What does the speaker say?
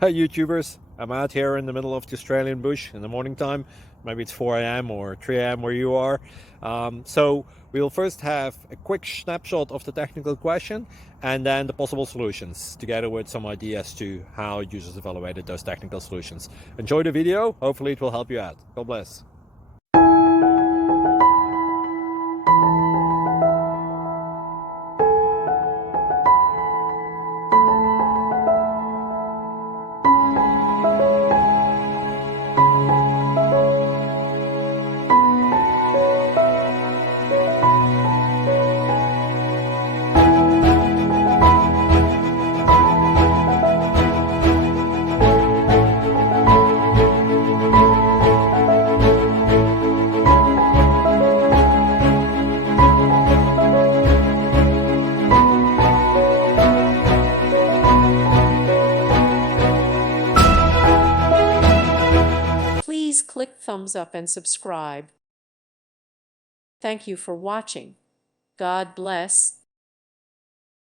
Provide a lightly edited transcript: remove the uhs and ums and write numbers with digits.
Hi YouTubers, I'm out here in the middle of the Australian bush in the morning time. Maybe it's 4 a.m. or 3 a.m. where you are. So we'll first have a quick snapshot of the technical question and then the possible solutions, together with some ideas to how users evaluated those technical solutions. Enjoy the video, hopefully it will help you out. God bless. Please click thumbs up and subscribe. Thank you for watching. God bless.